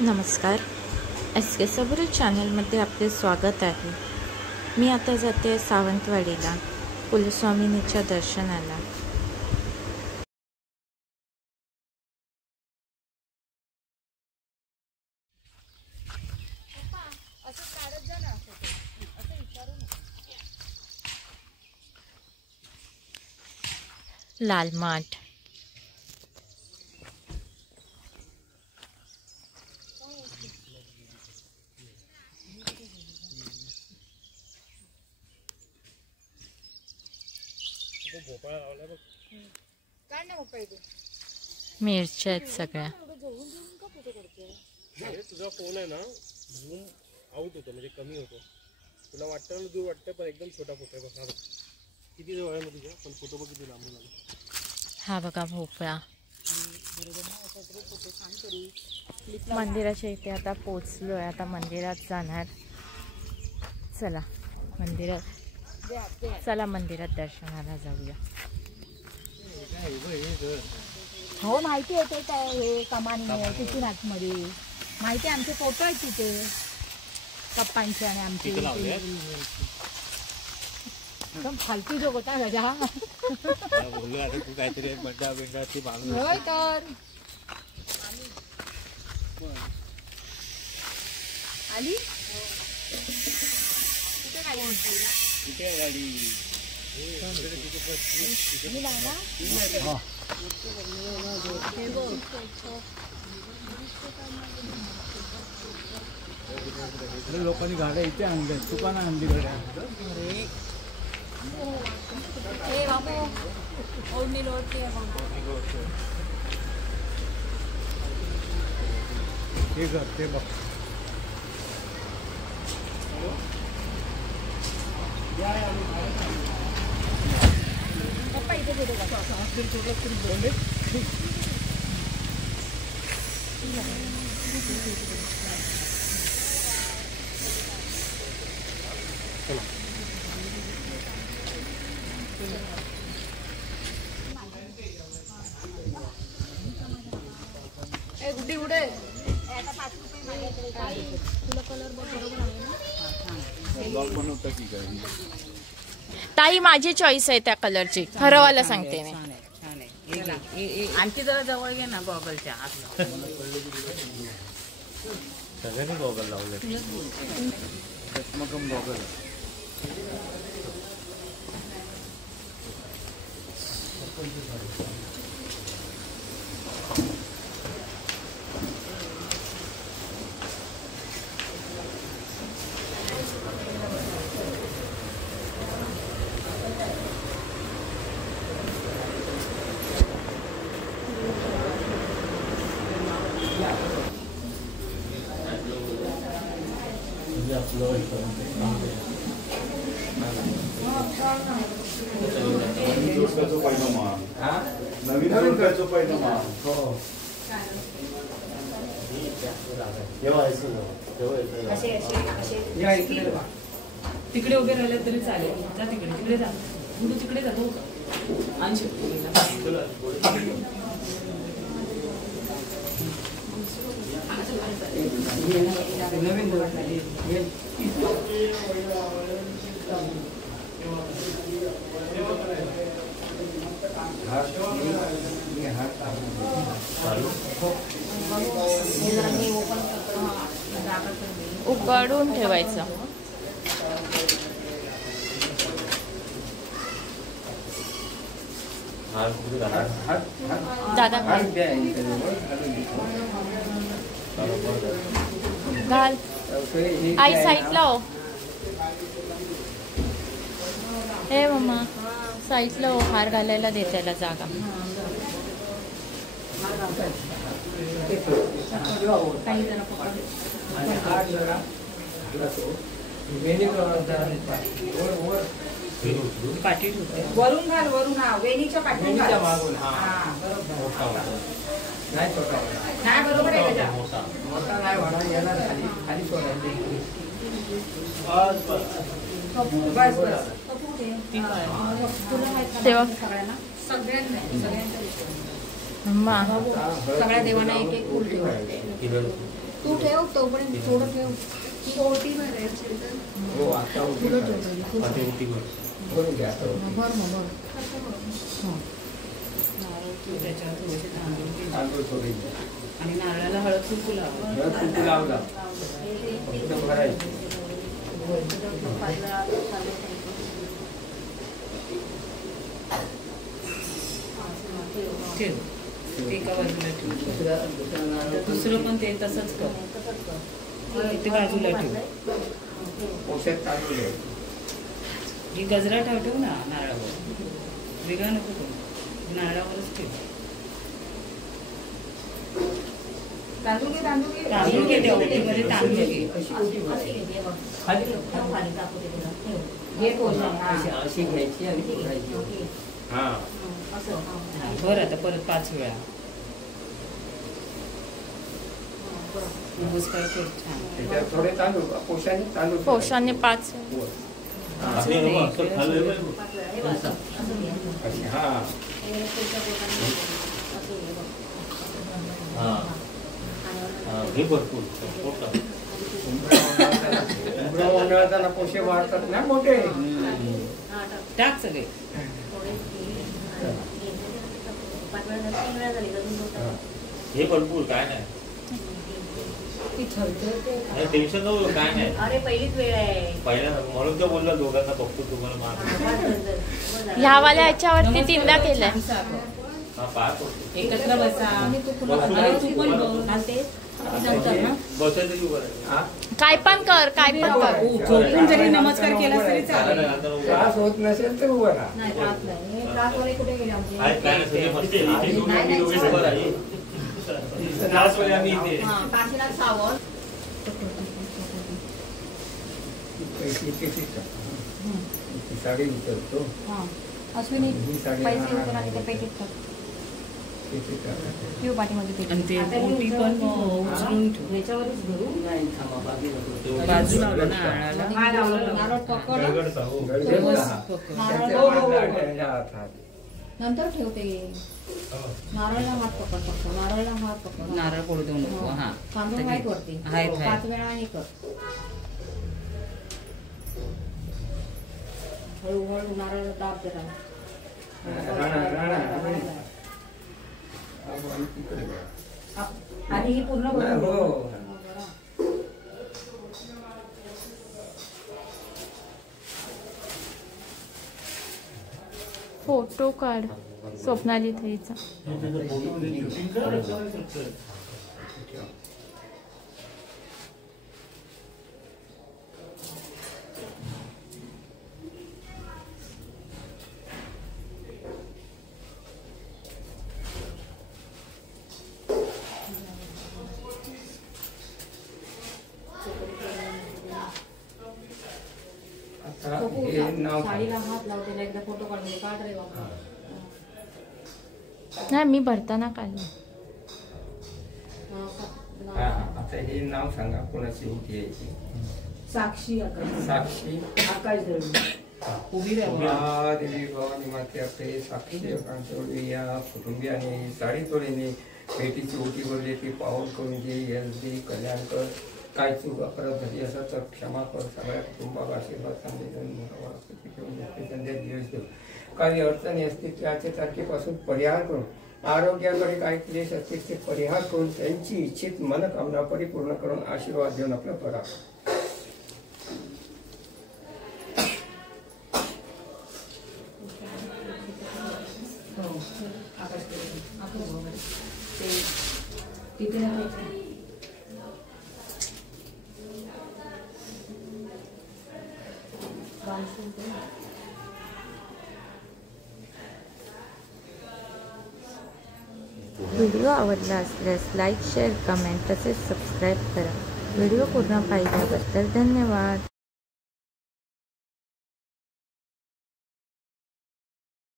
नमस्कार, SK सबुरी चॅनलमध्ये आपले स्वागत आहे। मी आता जाते सावंतवाडीला कुलस्वामिनीच्या दर्शनाला। लालमाट मिरच्या आहेत सगळ्या। तुझा फोन आहे ना, झूम आउट होतो म्हणजे कमी होतो। तुला वाटतं ना दूर वाटतं, पण एकदम छोटा फोटो आहे बघा। किती जवळ आहे तुझ्या, पण फोटो बघ किती लांबून आला। हा बघा भोपळा। मंदिराच्या इथे आता पोचलोय, आता मंदिरात जाणार। चला मंदिरात दर्शनाला जाऊया। हो माहिती आहे, ते हे कमानी आहे तिथून आतमध्ये माहिती आहे। आमचे फोटो आहेत तिथे पप्पांचे आणि आमचे एकदम फालतू जो होता गजा बोललो आता तू काहीतरी बंडा ती मागून होय तर आली कुठे गाडी लोकांनी गाड्या इथे आणल्या, दुकानं आणली गाड्या। हे बाबू ओढणी लोटते हे घर ते बघ। पप्पा इथे फोटो गुड्डी उडे आता 5 रुपये मागितले तुला कलर बरोबर आहे ना। ब्लॉग बनवता की काय? ताई माझी चॉईस आहे त्या कलरची, खरंवाला सांगते मी। आणखी जरा जवळ घे ना गॉगलच्या सगळ्यांनी गॉगल लावले, चष्मकम गॉगल। नवीन करायचो पहिलं मग तिकडे उभे राहिले तरी चालेल। जा तिकडे जा, गुरु तिकडे जातो उघडून ठेवायचं। दादा घाल, आई साईडला हो। हे मम्मा साईडला हो, हार घालायला दे त्याला जागा। वरून घाल, वरून हा वेणीच्या पाठीवर मागून नाही बरोबर आहे का? मोठा नाही होणार, येणार खाली खाली सोडायचं। बस बस तेव्हा सगळ्यांना सगळ्या देवांना एक एक फूल ठेवा। तू ठेव तोपर्यंत थोडं ठेव. ओटी भरायची तर हो आता होती फुलं का? ठेव फुलं. आता होती बघ. भरून घ्या आता होती. भर मग भर. कसं बघ. हां. त्याच्यावर थोडेसे तांदूळ घे. तांदूळ थोडे आणि नारळाला हळद कुंकू लावा. कुंकू लावला फक्त भरायची. ठेव ते एका बाजूला ठेव. आता दुसरं पण ते तसंच कर. ते बाजूला ठेव. पोशाख तांदूळ आहे. ही गजरा ठेव ना नारळावर. वेगळा नको करू. नारळावरच ठेव. तांदूळ घे तांदूळ घे. तांदूळ घे त्या ओटीमध्ये तांदूळ घे. खाली घे पोषण. अशी घ्यायची आणि भरायची. हा भर आता परत 5 वेळा. दिवस काय कर छान. त्याच्यात थोडे तांदूळ पोशाने तांदूळ पोषाने 5 असे नको, असं खाल्लं बघ. अशी हा हे भरपूर पोटा. उन्हाळ्याला पोशे वाढतात ना मोठे. टाक सगळे. हे भरपूर काय नाही. नाही टेन्शन नको काय नाही. अरे पहिलीच वेळ आहे. पहिल्या म्हणून तर बोलला दोघांना बघतो तुम्हाला मार. ह्यावाल्या याच्यावरती 3दा केलंय. हा पाय पडतो. एकत्र बसा. अरे तू पण बघ. बसायचं की बरं. हा? काय पण कर काय पण कर. झोपून जरी नमस्कार केला तरी चालेल. त्रास होत नसेल तर उभं राहा. नाही त्रास नाही. हे त्रासवाले कुठे गेले आमचे? काय काय नाही, सगळे मस्त आहे. इथे दोघे उभे राहा. त्रासवाले आम्ही इथे. हां काशीनाथ सावंत. पैसे किती ती साडी उचलतो. हां अश्विनी ही साडी पैसे उचल आणि ते पेटीत टाक. किती टाकायचं? ठेव पाठीमध्ये आणि पेटीत. ते ओटी पण उचलून ठेव. ह्याच्यावरच धरू. नाही थांबा बाकी नको. बाजू लावलं ना नारळाला. काय लावलं? नारळ पकड. गडगडचा, हो. गडगडला हा. पकड. त्याच्या हात ह्याच्या हातात. नंतर ठेवते. नारळला हात पकड फक्त. नारळला हात पकड. नारळ पडू देऊ नको. हा तांदूळ आहेत वरती. आहेत 5 वेळा हे कर. हळूहळू नारळ दाब जरा. राणा. आपण तिकडे बघा. आधी ही पूर्ण भरून हो. फोटो काढ स्वप्नाली ताईचा. आता हे नाव साडीला हात लावते. एकदा फोटो काढून दे. काढ रे बाबा. नाही मी भरताना काढलं. हा, आता हे नाव सांगा कोणाची होती यायची. साक्षी साक्षी आकाश दळवी. उभी राहा. देवी भवानी माते आपले साक्षी कांतवडी या कुटुंबियाने साडी तोडीने भेटीची ओटी भरली ती पाऊल करून घे. यजदी कल्याणकर. काय चूक अपराध झाली असं तर क्षमा कर. सगळ्या कुटुंबाला आशीर्वाद संध्या दिवस देऊ. काही अडचणी असतील त्याचे तारखेपासून परिहार करून आरोग्याकडे काही क्लेश असतील ते परिहार करून त्यांची इच्छित मनकामना परिपूर्ण करून आशीर्वाद देऊन आपलं करा. व्हिडिओ आवडला असल्यास लाईक शेअर कमेंट तसेच सबस्क्राईब करा. व्हिडिओ पूर्ण पाहिल्याबद्दल धन्यवाद.